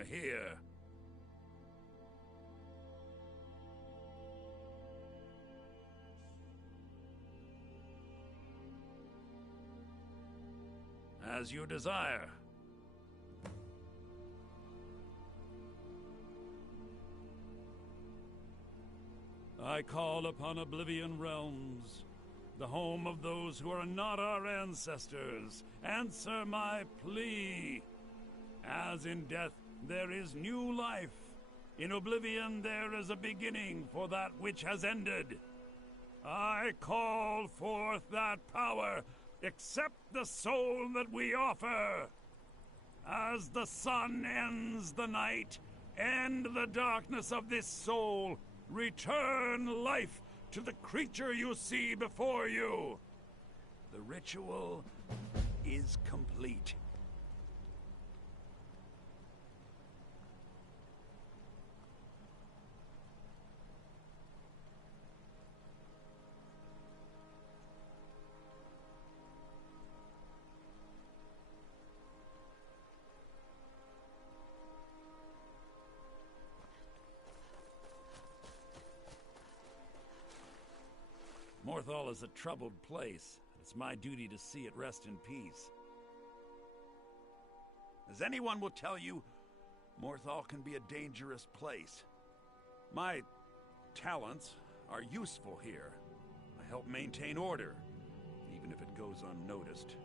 longer here. As you desire. I call upon Oblivion Realms, the home of those who are not our ancestors. Answer my plea. As in death there is new life, in Oblivion there is a beginning for that which has ended. I call forth that power. Accept the soul that we offer. As the sun ends the night, end the darkness of this soul. Return life to the creature you see before you. The ritual is complete. Morthal is a troubled place. It's my duty to see it rest in peace. As anyone will tell you, Morthal can be a dangerous place. My talents are useful here. I help maintain order, even if it goes unnoticed.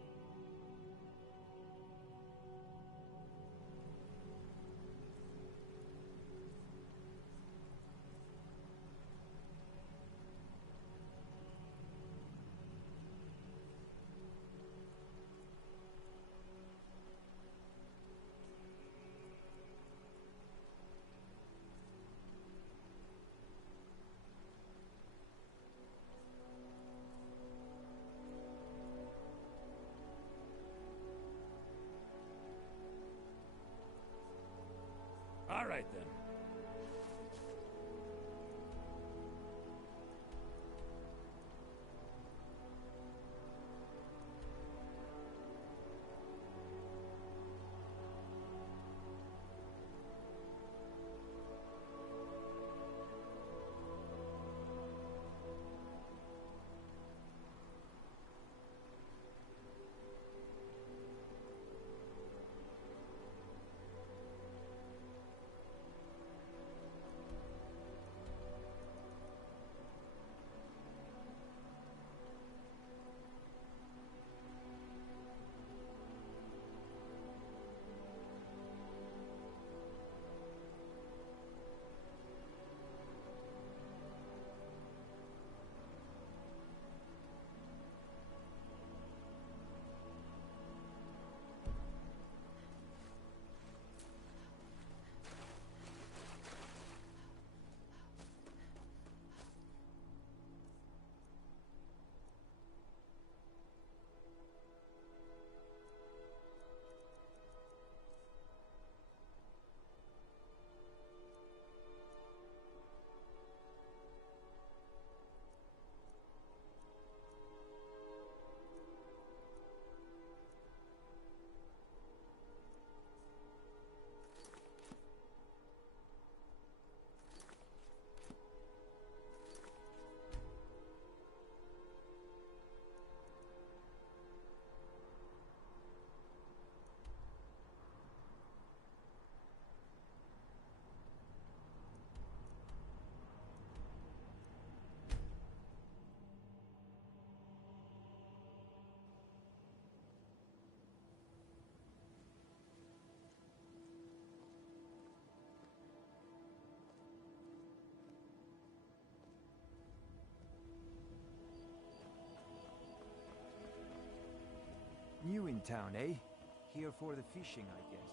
All right, then. New in town, eh? Here for the fishing, I guess.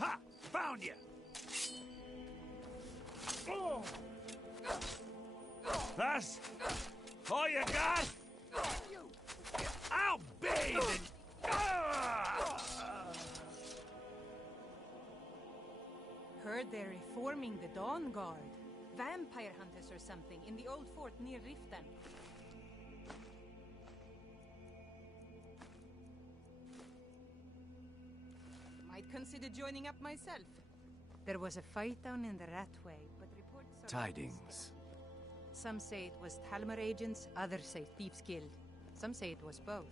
Ha! Found you! Oh. That's all you got? I'll bathe in... Heard they're reforming the Dawn Guard. Vampire hunters or something in the old fort near Riften. Might consider joining up myself. There was a fight down in the Ratway, but reports are... Tidings. Some say it was Talmor agents, others say Thieves Guild. Some say it was both.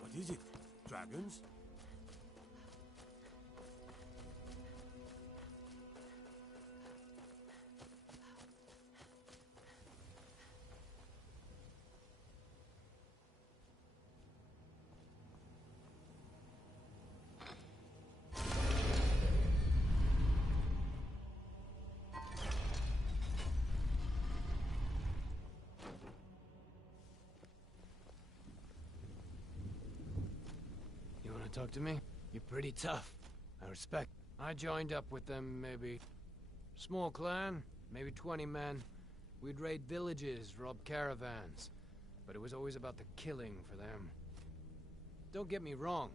What is it? Dragons? You wanna talk to me? You're pretty tough. I respect. I joined up with them, maybe... Small clan, maybe 20 men. We'd raid villages, rob caravans. But it was always about the killing for them. Don't get me wrong.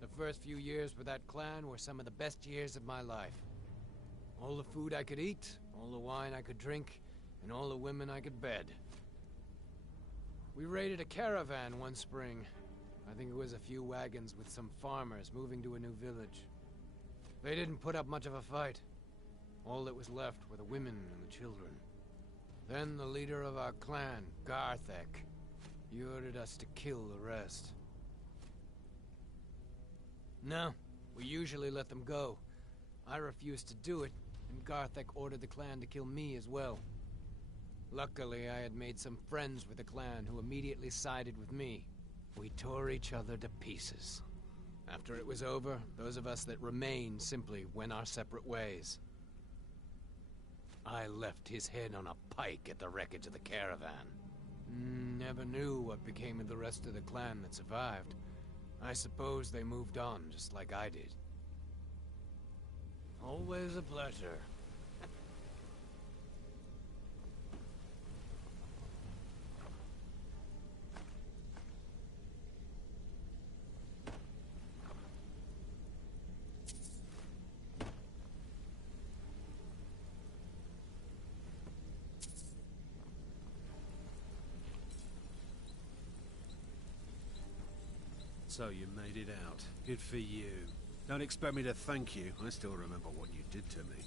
The first few years with that clan were some of the best years of my life. All the food I could eat, all the wine I could drink, and all the women I could bed. We raided a caravan one spring. I think it was a few wagons with some farmers moving to a new village. They didn't put up much of a fight. All that was left were the women and the children. Then the leader of our clan, Garthek, he ordered us to kill the rest. No, we usually let them go. I refused to do it, and Garthek ordered the clan to kill me as well. Luckily, I had made some friends with the clan who immediately sided with me. We tore each other to pieces. After it was over, those of us that remained simply went our separate ways. I left his head on a pike at the wreckage of the caravan. Never knew what became of the rest of the clan that survived. I suppose they moved on, just like I did. Always a pleasure. So you made it out. Good for you. Don't expect me to thank you. I still remember what you did to me.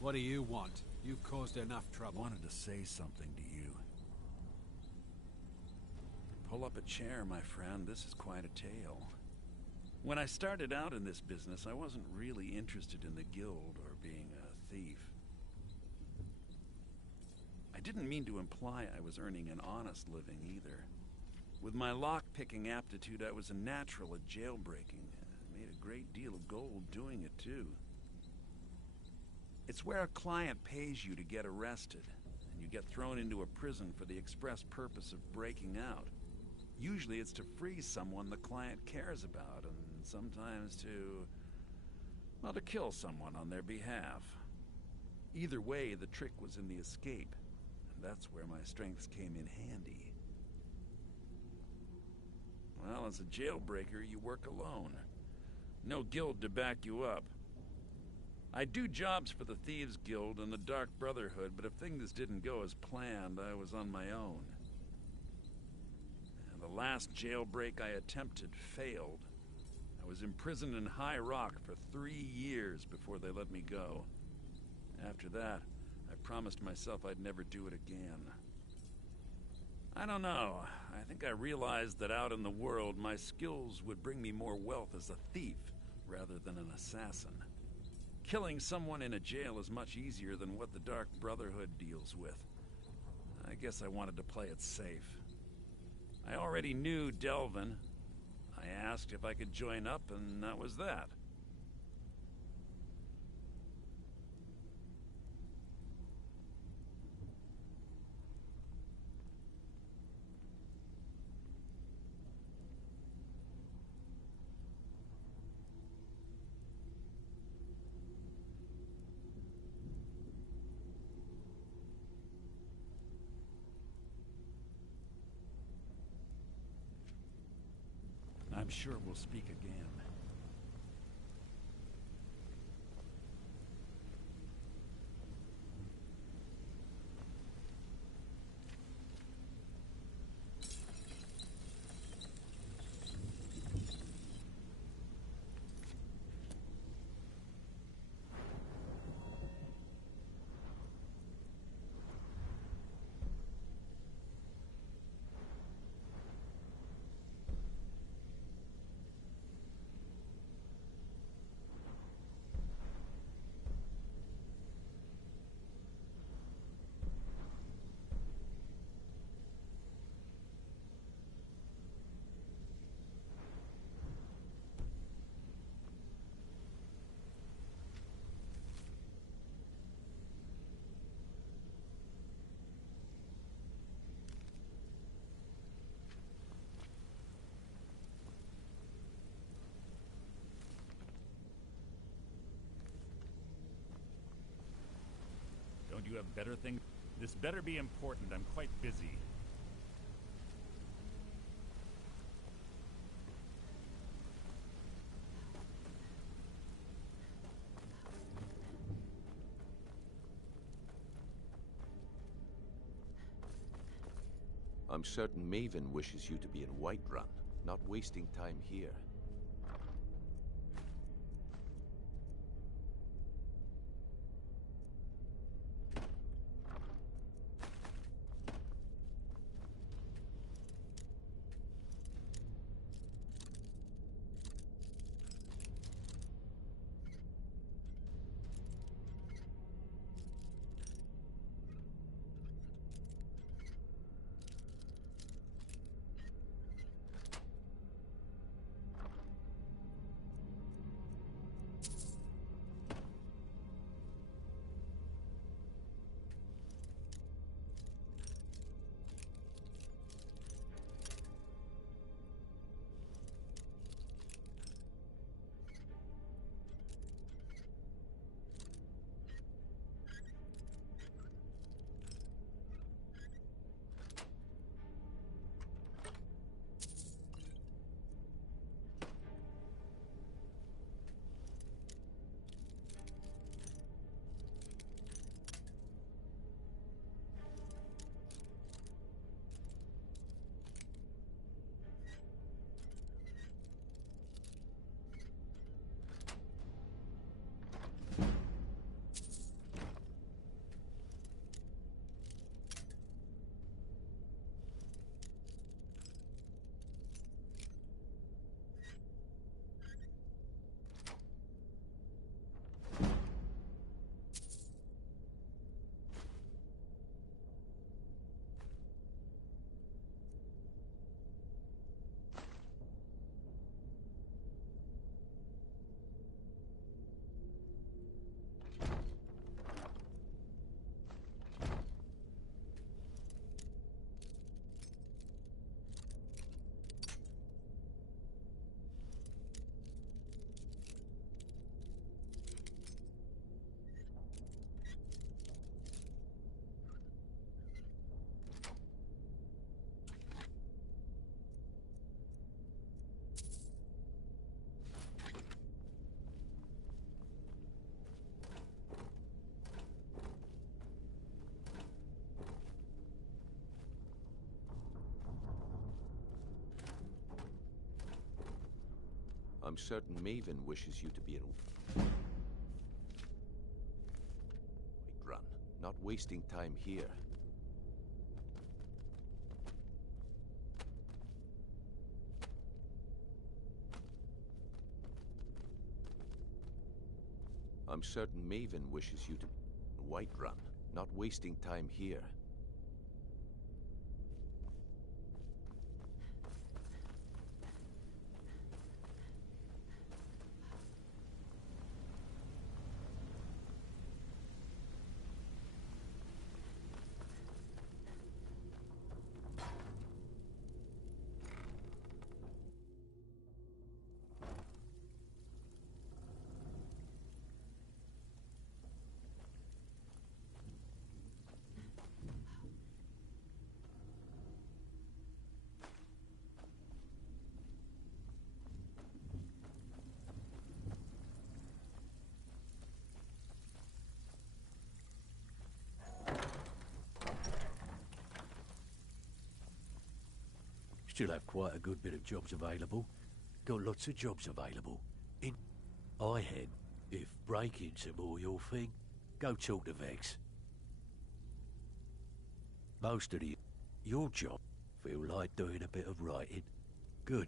What do you want? You've caused enough trouble. I wanted to say something to you. Pull up a chair, my friend. This is quite a tale. When I started out in this business, I wasn't really interested in the guild or being a thief. I didn't mean to imply I was earning an honest living either. With my lock-picking aptitude, I was a natural at jailbreaking. I made a great deal of gold doing it, too. It's where a client pays you to get arrested, and you get thrown into a prison for the express purpose of breaking out. Usually it's to free someone the client cares about, and sometimes to kill someone on their behalf. Either way, the trick was in the escape, and that's where my strengths came in handy. Well, as a jailbreaker, you work alone. No guild to back you up. I do jobs for the Thieves Guild and the Dark Brotherhood, but if things didn't go as planned, I was on my own. And the last jailbreak I attempted failed. I was imprisoned in High Rock for 3 years before they let me go. After that, I promised myself I'd never do it again. I don't know. I think I realized that out in the world, my skills would bring me more wealth as a thief rather than an assassin. Killing someone in a jail is much easier than what the Dark Brotherhood deals with. I guess I wanted to play it safe. I already knew Delvin. I asked if I could join up, and that was that. I'm sure we'll speak again. Don't you have better things? This better be important. I'm quite busy. I'm certain Maven wishes you to be in Whiterun, not wasting time here. I'm certain Maven wishes you to be in Whiterun, not wasting time here. I'm certain Maven wishes you to be in Whiterun, not wasting time here. Still have quite a good bit of jobs available. Got lots of jobs available. In I had. If break-ins are more your thing, go talk to Vex. Most of your job feel like doing a bit of writing. Good.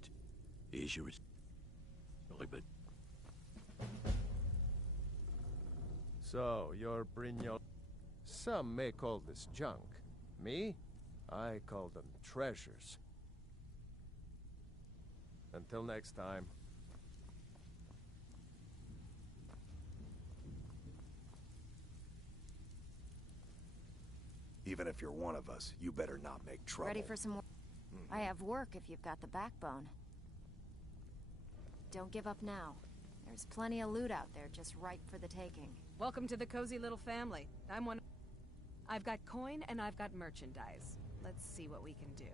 Here's your assignment. So, you're Brignon. Some may call this junk. Me? I call them treasures. Until next time. Even if you're one of us, you better not make trouble. Ready for some more? I have work if you've got the backbone. Don't give up now. There's plenty of loot out there just ripe for the taking. Welcome to the cozy little family. I'm one. I've got coin and I've got merchandise. Let's see what we can do.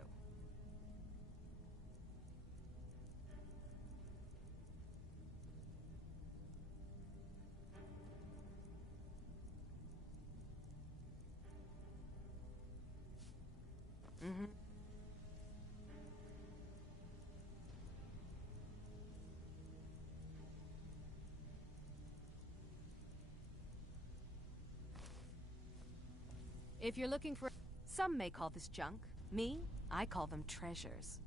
Mm-hmm. If you're looking for... Some may call this junk. Me, I call them treasures.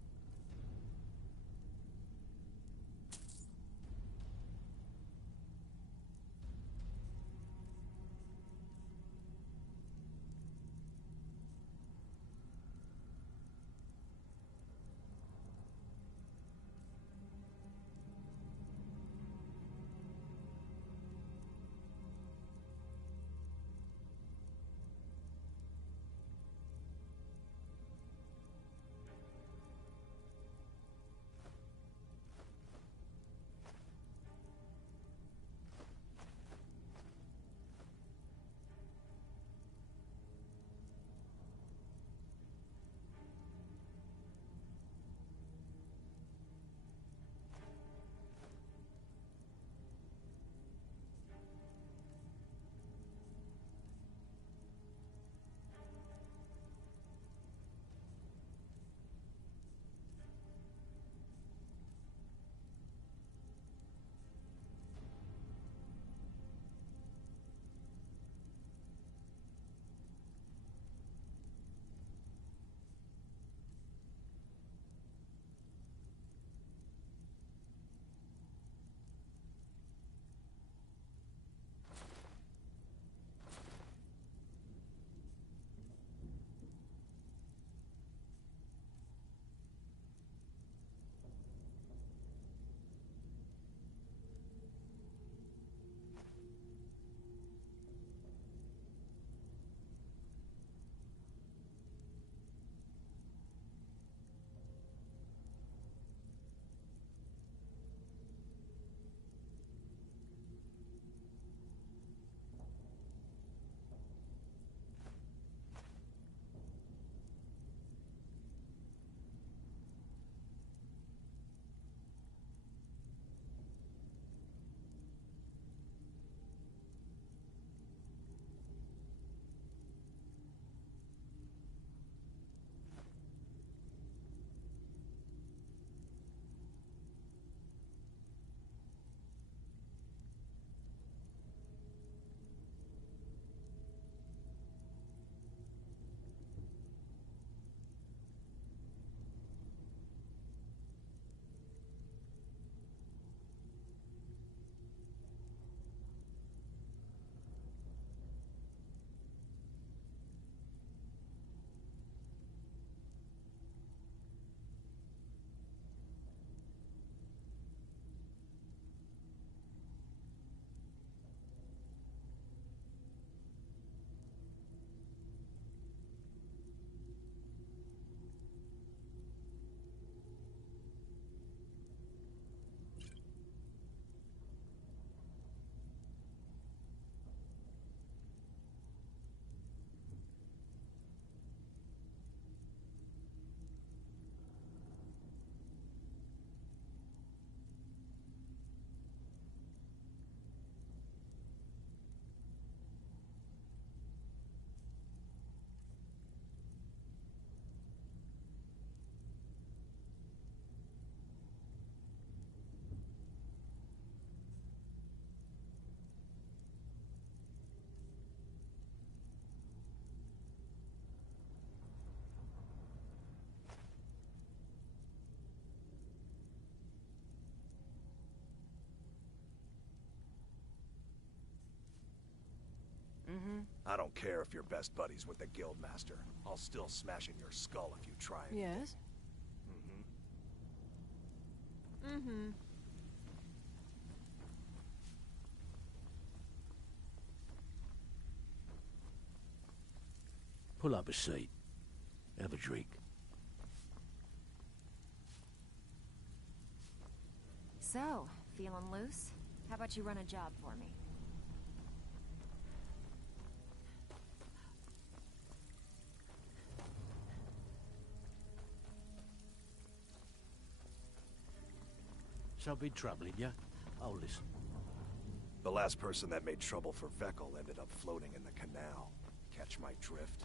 I don't care if you're best buddies with the Guildmaster. I'll still smash in your skull if you try it. Yes? Pull up a seat. Have a drink. So, feeling loose? How about you run a job for me? Something troubling you? Oh, listen. The last person that made trouble for Vekel ended up floating in the canal. Catch my drift?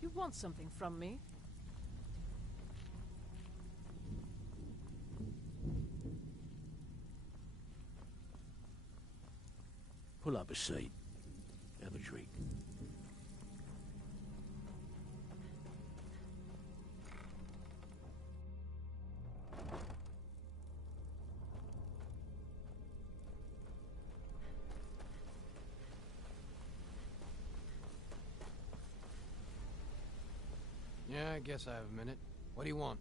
You want something from me? Pull up a seat. Have a drink. Yeah, I guess I have a minute. What do you want?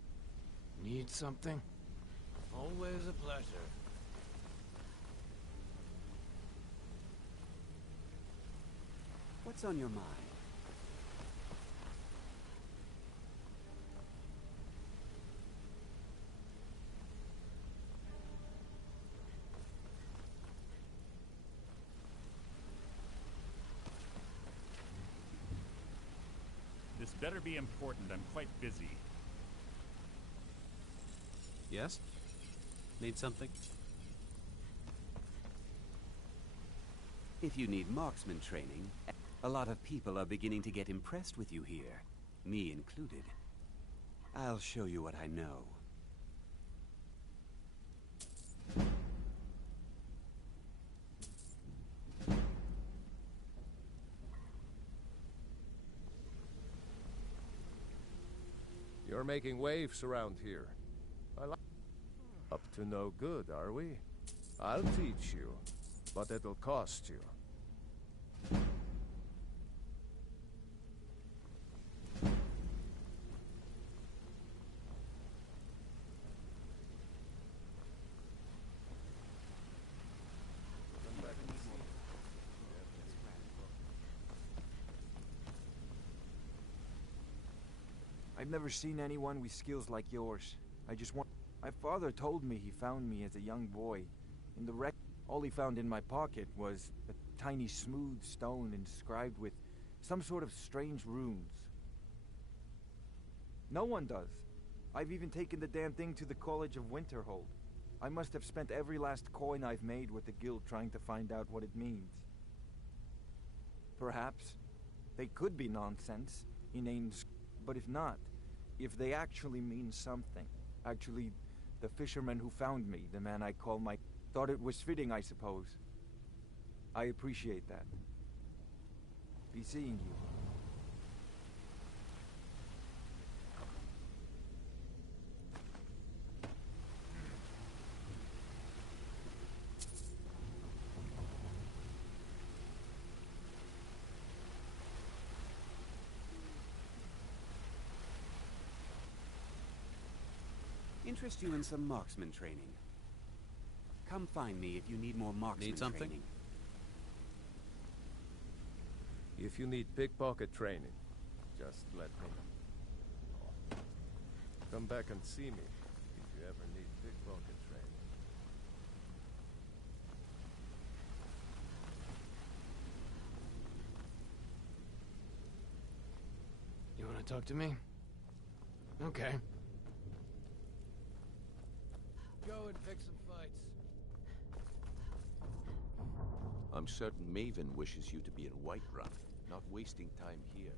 Need something? Always a pleasure. What's on your mind? This better be important. I'm quite busy. Yes? Need something? If you need marksman training, a lot of people are beginning to get impressed with you here, me included. I'll show you what I know. You're making waves around here. I like. Up to no good, are we? I'll teach you, but it'll cost you. I've never seen anyone with skills like yours. I just want... My father told me he found me as a young boy. In the wreck, all he found in my pocket was a tiny smooth stone inscribed with some sort of strange runes. No one does. I've even taken the damn thing to the College of Winterhold. I must have spent every last coin I've made with the guild trying to find out what it means. Perhaps they could be nonsense, inane, but if not, if they actually mean something, actually, the fisherman who found me, the man I call my... thought it was fitting, I suppose. I appreciate that. Be seeing you. Interest you in some marksman training. Come find me if you need more marksman Need something? training. If you need pickpocket training, just let me know. Come back and see me if you ever need pickpocket training. You want to talk to me? Okay. Go and pick some fights. I'm certain Maven wishes you to be in Whiterun, not wasting time here.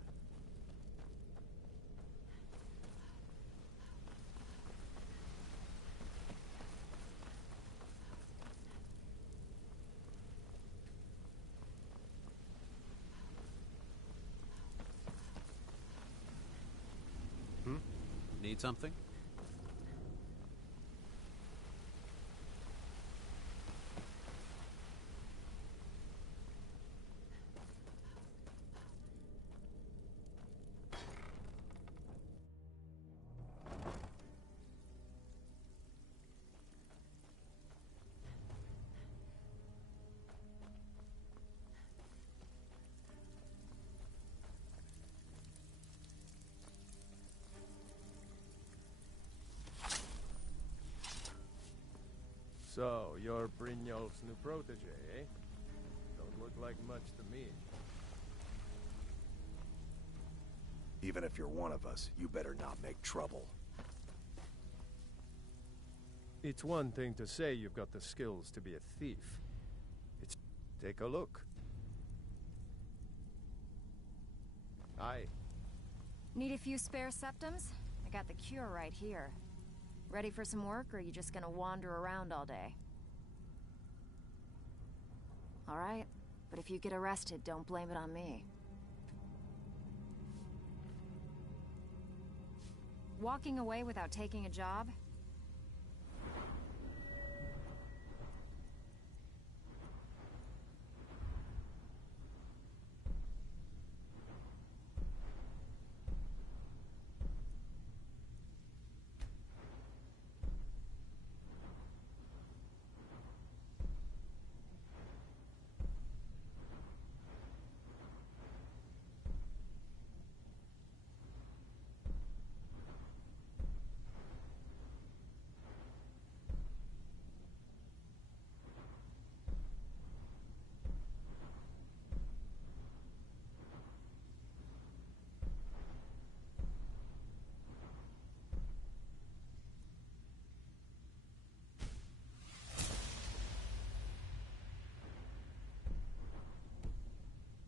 Need something? So, you're Brynjolf's new protege, eh? Don't look like much to me. Even if you're one of us, you better not make trouble. It's one thing to say you've got the skills to be a thief. It's... Take a look. Aye. Need a few spare septums? I got the cure right here. Ready for some work, or are you just gonna wander around all day? Alright, but if you get arrested, don't blame it on me. Walking away without taking a job?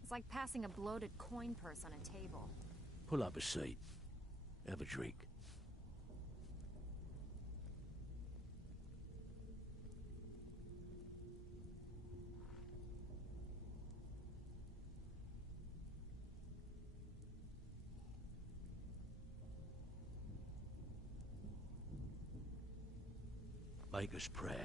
It's like passing a bloated coin purse on a table. Pull up a seat. Have a drink. Make us proud.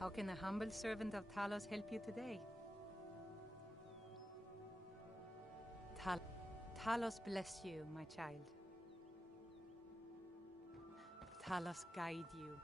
How can a humble servant of Talos help you today? Talos bless you, my child. Talos guide you.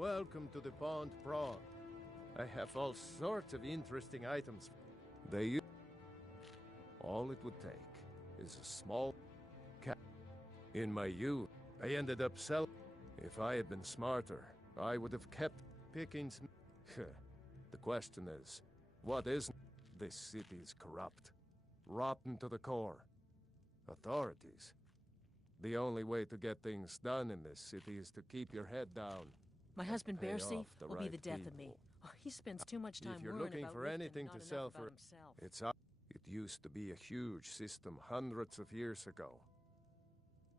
Welcome to the Pond Prawn. I have all sorts of interesting items. All it would take is a small cat. In my youth, I ended up selling. If I had been smarter, I would have kept picking. The question is, what is? This city is corrupt, rotten to the core. Authorities. The only way to get things done in this city is to keep your head down. My husband pay Bercy off the will be right the death of me. people. Oh, he spends too much time If you're worrying looking about for Riften, anything not to enough sell about for, himself. it used to be a huge system hundreds of years ago.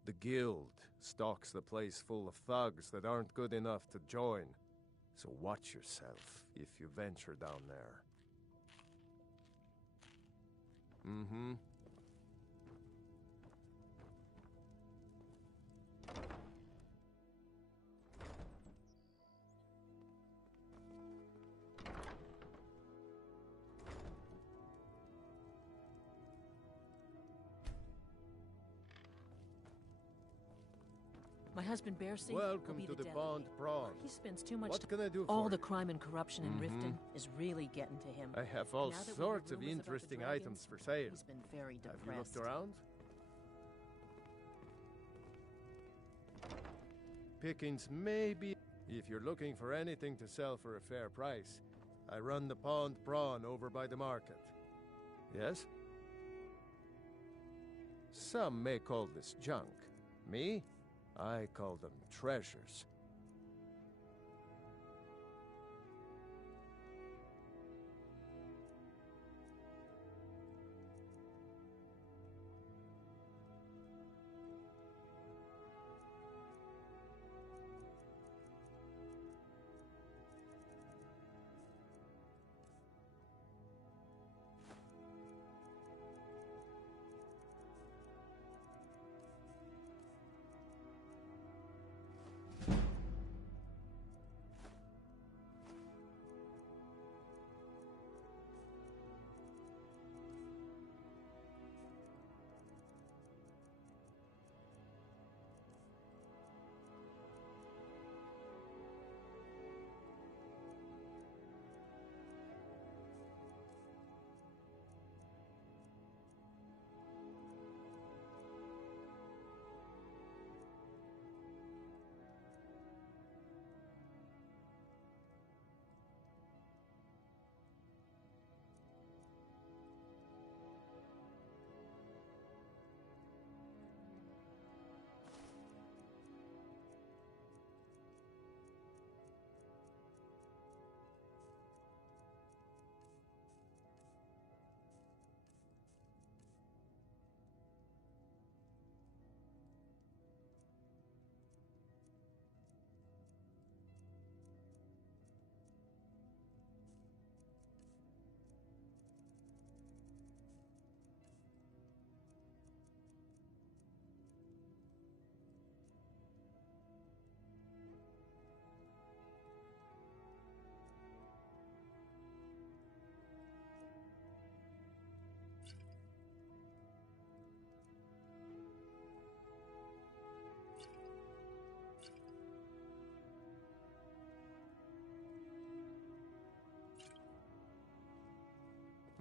The guild stocks the place full of thugs that aren't good enough to join. So watch yourself if you venture down there. Mm-hmm. My husband Bercy will Welcome be to the death Pond of me. Prawn. He spends too much What can I do All for the you? crime and corruption in Riften is really getting to him. I have all Now that we hear sorts of rumors about the interesting dragons, items for sale. He's been very depressed. Have you looked around? Pickings may be. If you're looking for anything to sell for a fair price, I run the Pond Prawn over by the market. Yes? Some may call this junk. Me? I call them treasures.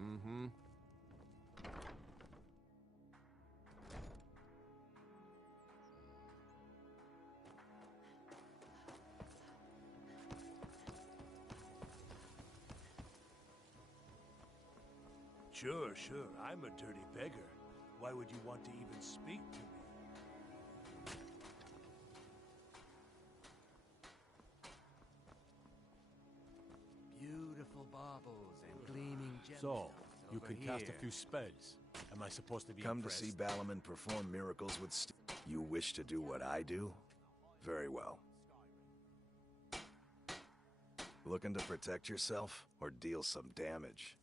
Mm-hmm. Sure, I'm a dirty beggar. Why would you want to even speak to me? Beautiful baubles and gleaming gemstones. So, you over can cast a here. few spells. Am I supposed to be Come impressed? to see Balaman perform miracles with You wish to do what I do? Very well. Looking to protect yourself or deal some damage?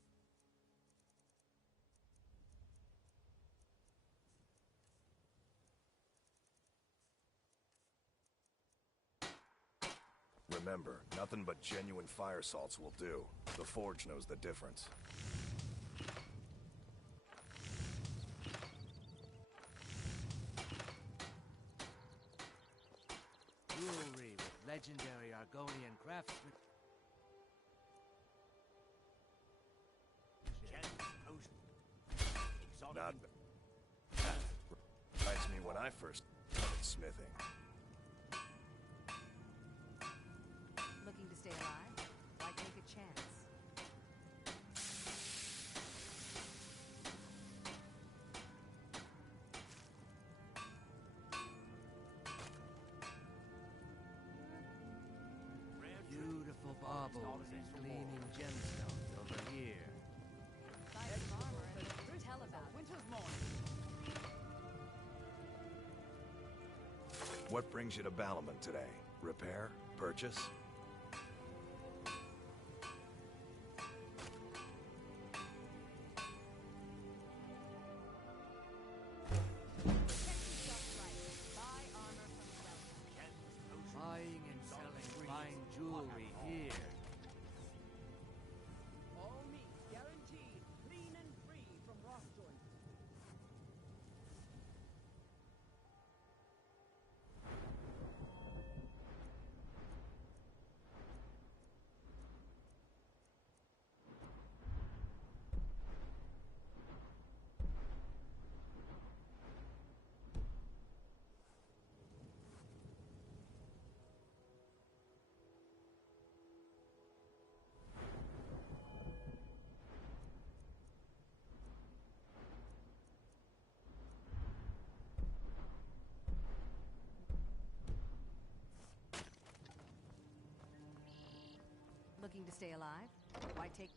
Remember, nothing but genuine fire salts will do. The Forge knows the difference. Jewelry with legendary Argonian craftsman. Not bad. Reminds me when I first started smithing. Looking to stay alive? Why take a chance? Beautiful baubles and gleaming gemstones over here. Tell about it. Winter's morning. What brings you to Balaman today? Repair? Purchase? Buying and selling fine jewelry here. All meat guaranteed, clean and free from rock joints. Looking to stay alive? Why take...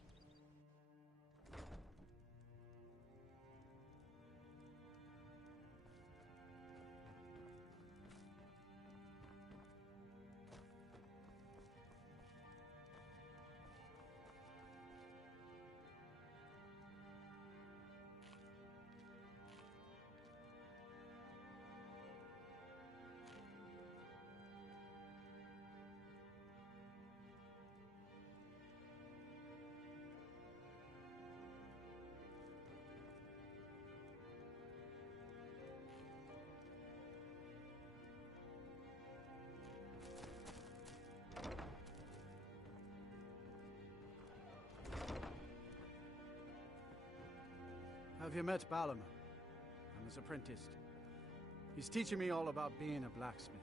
Have you met Balaam? I'm his apprentice. He's teaching me all about being a blacksmith.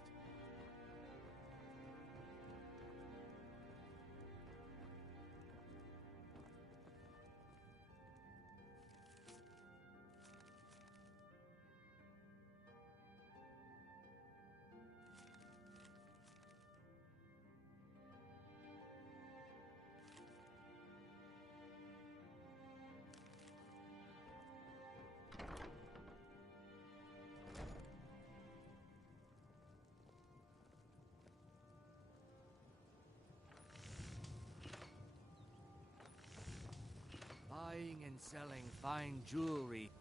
Buying and selling fine jewelry.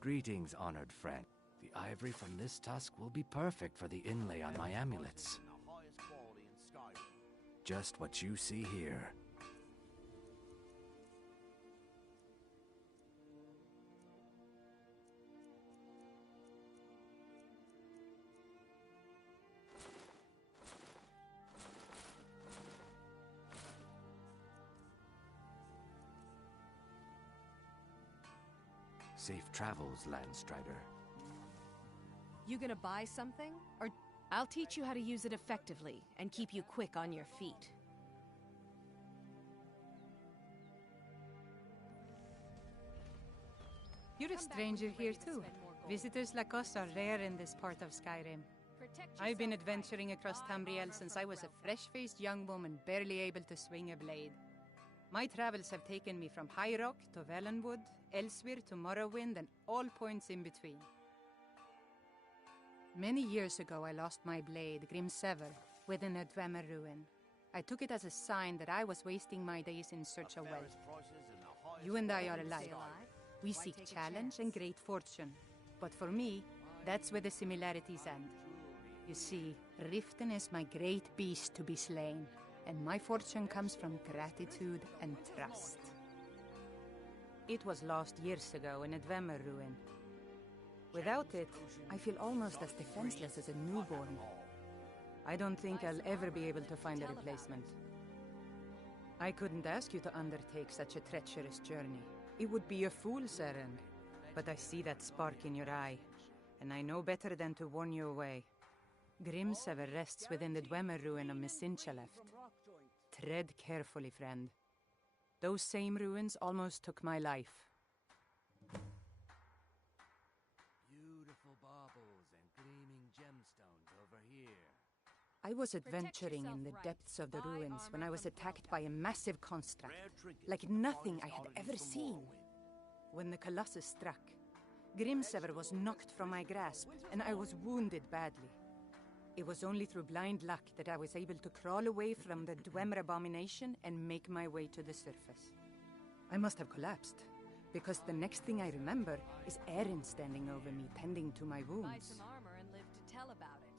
Greetings, honored friend. The ivory from this tusk will be perfect for the inlay on my amulets. Just what you see here. Safe travels, Landstrider. You gonna buy something? Or I'll teach you how to use it effectively and keep you quick on your feet. You're a stranger here too. Visitors like us are rare in this part of Skyrim. I've been adventuring across Tamriel since I was a fresh-faced young woman barely able to swing a blade. My travels have taken me from High Rock to Valenwood, Elsewhere to Morrowind, and all points in between. Many years ago I lost my blade, Grimsever, within a Dwemer ruin. I took it as a sign that I was wasting my days in search of wealth. You and I are alike. We seek challenge and great fortune. But for me, that's where the similarities end. You see, Riften is my great beast to be slain, and my fortune comes from gratitude and trust. It was lost years ago in a Dwemer ruin. Without it, I feel almost as defenseless as a newborn. I don't think I'll ever be able to find a replacement. I couldn't ask you to undertake such a treacherous journey. It would be a fool's errand. But I see that spark in your eye, and I know better than to warn you away. Grimsever rests within the Dwemer ruin of Misinchaleft. Tread carefully, friend. Those same ruins almost took my life. Beautiful baubles and gleaming gemstones over here. I was adventuring in the depths of the ruins when I was attacked by a massive construct, like nothing I had ever seen. When the Colossus struck, Grimsever was knocked from my grasp, and I was wounded badly. It was only through blind luck that I was able to crawl away from the Dwemer abomination and make my way to the surface. I must have collapsed, because the next thing I remember is Erin standing over me, tending to my wounds. Buy some armor and live to tell about it.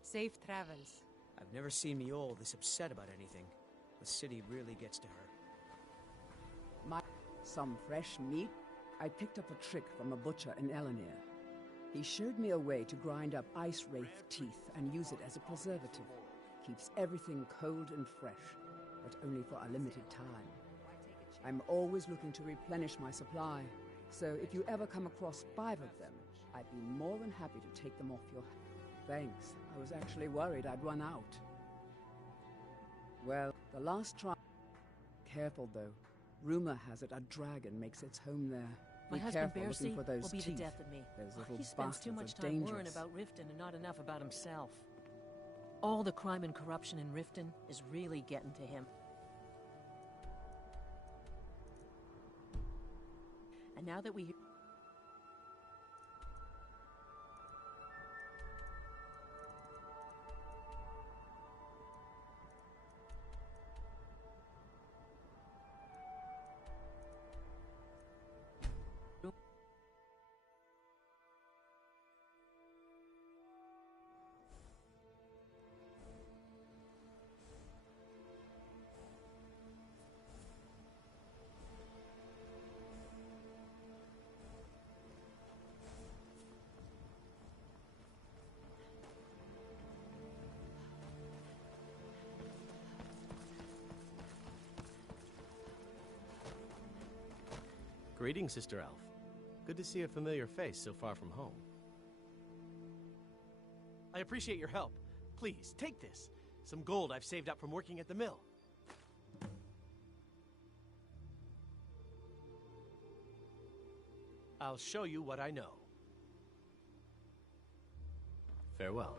Safe travels. I've never seen Mjol this upset about anything. The city really gets to her. Some fresh meat? I picked up a trick from a butcher in Elenir. He showed me a way to grind up ice wraith teeth and use it as a preservative. Keeps everything cold and fresh, but only for a limited time. I'm always looking to replenish my supply, so if you ever come across 5 of them, I'd be more than happy to take them off your hands. Thanks. I was actually worried I'd run out. Well, the last try... Careful, though. Rumor has it a dragon makes its home there. My Be husband careful looking Bercy for those will be teeth. the death of me. Those little He spends too much bastards are time worrying dangerous. about Riften and not enough about himself. All the crime and corruption in Riften is really getting to him. And now that we... Greetings, Sister Elf. Good to see a familiar face so far from home. I appreciate your help. Please, take this. Some gold I've saved up from working at the mill. I'll show you what I know. Farewell.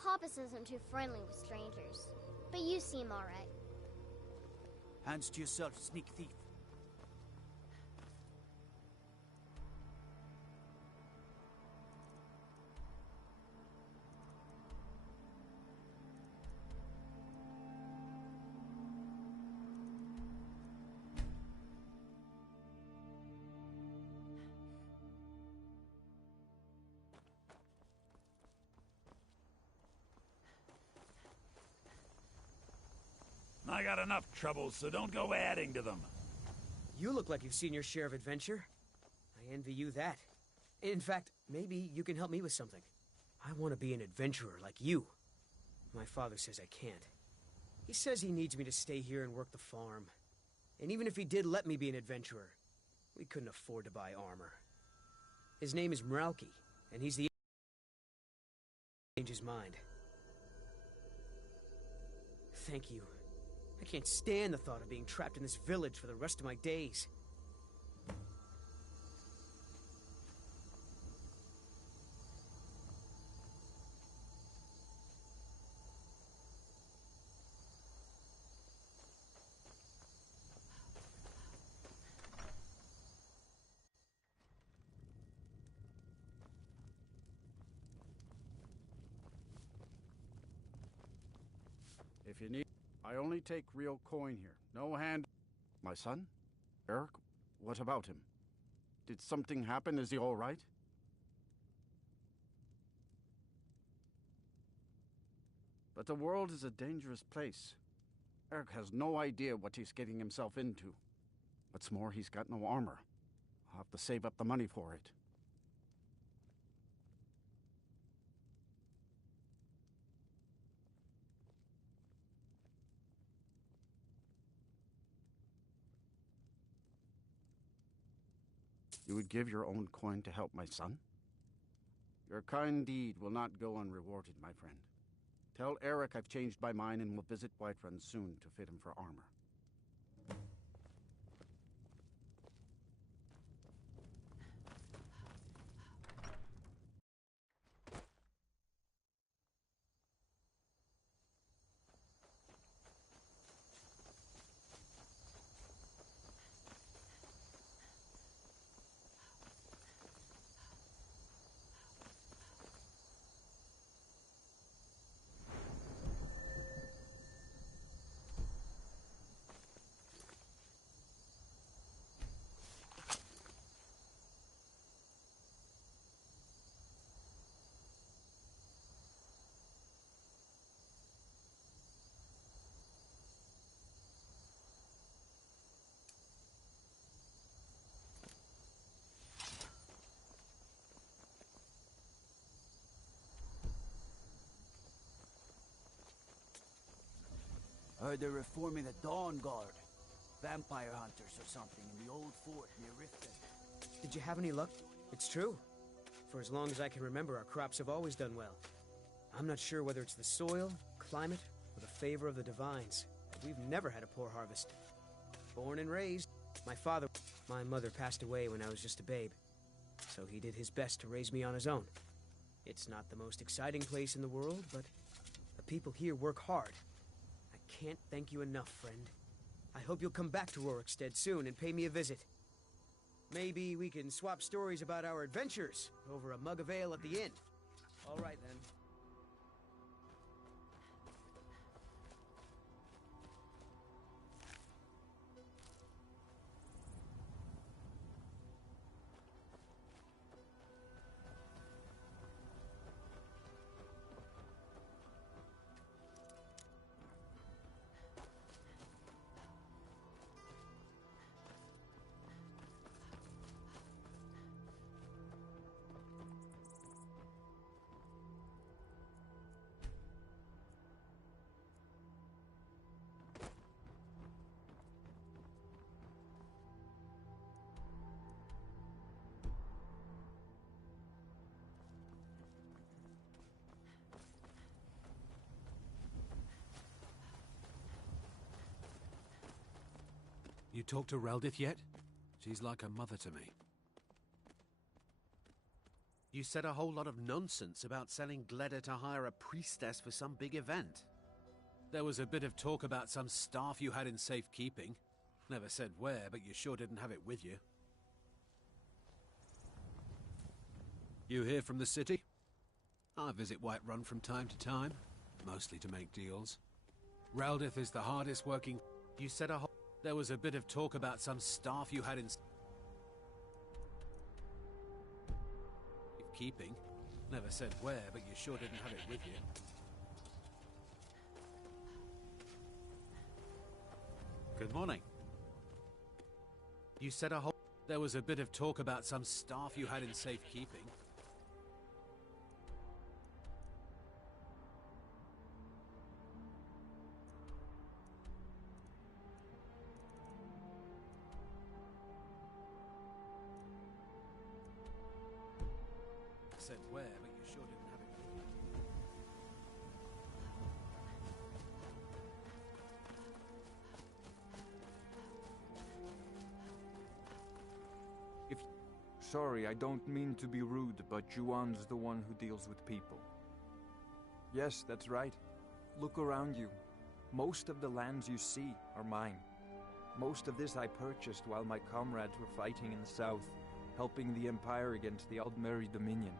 Papas isn't too friendly with strangers, but you seem all right. Hands to yourself, sneak thief. I got enough troubles, so don't go adding to them. You look like you've seen your share of adventure. I envy you that. In fact, maybe you can help me with something. I want to be an adventurer like you. My father says I can't. He says he needs me to stay here and work the farm. And even if he did let me be an adventurer, we couldn't afford to buy armor. His name is Mrauki, and he's the... change his mind. Thank you. I can't stand the thought of being trapped in this village for the rest of my days. If you need... I only take real coin here. No hand... My son? Eric? What about him? Did something happen? Is he all right? But the world is a dangerous place. Eric has no idea what he's getting himself into. What's more, he's got no armor. I'll have to save up the money for it. You would give your own coin to help my son? Your kind deed will not go unrewarded, my friend. Tell Eric I've changed my mind and will visit Whiterun soon to fit him for armor. Heard they're reforming the Dawn Guard. Vampire hunters or something in the old fort near Riften. Did you have any luck? It's true. For as long as I can remember, our crops have always done well. I'm not sure whether it's the soil, climate, or the favor of the divines, but we've never had a poor harvest. Born and raised, my mother passed away when I was just a babe, so he did his best to raise me on his own. It's not the most exciting place in the world, but the people here work hard. I can't thank you enough, friend. I hope you'll come back to Rorikstead soon and pay me a visit. Maybe we can swap stories about our adventures over a mug of ale at the inn. All right, then. You talked to Reldith yet? She's like a mother to me. You said a whole lot of nonsense about selling Gleda to hire a priestess for some big event. There was a bit of talk about some staff you had in safekeeping. Never said where, but you sure didn't have it with you. You here from the city? I visit Whiterun from time to time, mostly to make deals. Reldith is the hardest working... You said there was a bit of talk about some staff you had in... Keeping. Never said where, but you sure didn't have it with you. Good morning. You said there was a bit of talk about some staff you had in safekeeping. Said where, but you sure didn't have it with you. Sorry, I don't mean to be rude, but Juan's the one who deals with people. Yes, that's right. Look around you. Most of the lands you see are mine. Most of this I purchased while my comrades were fighting in the south, helping the Empire against the Aldmeri Dominion.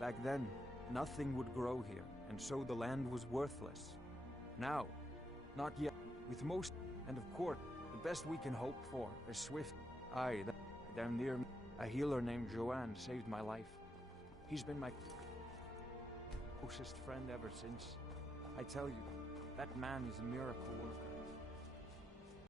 Back then, nothing would grow here, and so the land was worthless. Now, not yet. With most, and of course, the best we can hope for is swift. Aye, down near me, a healer named Joanne saved my life. He's been my closest friend ever since. I tell you, that man is a miracle worker.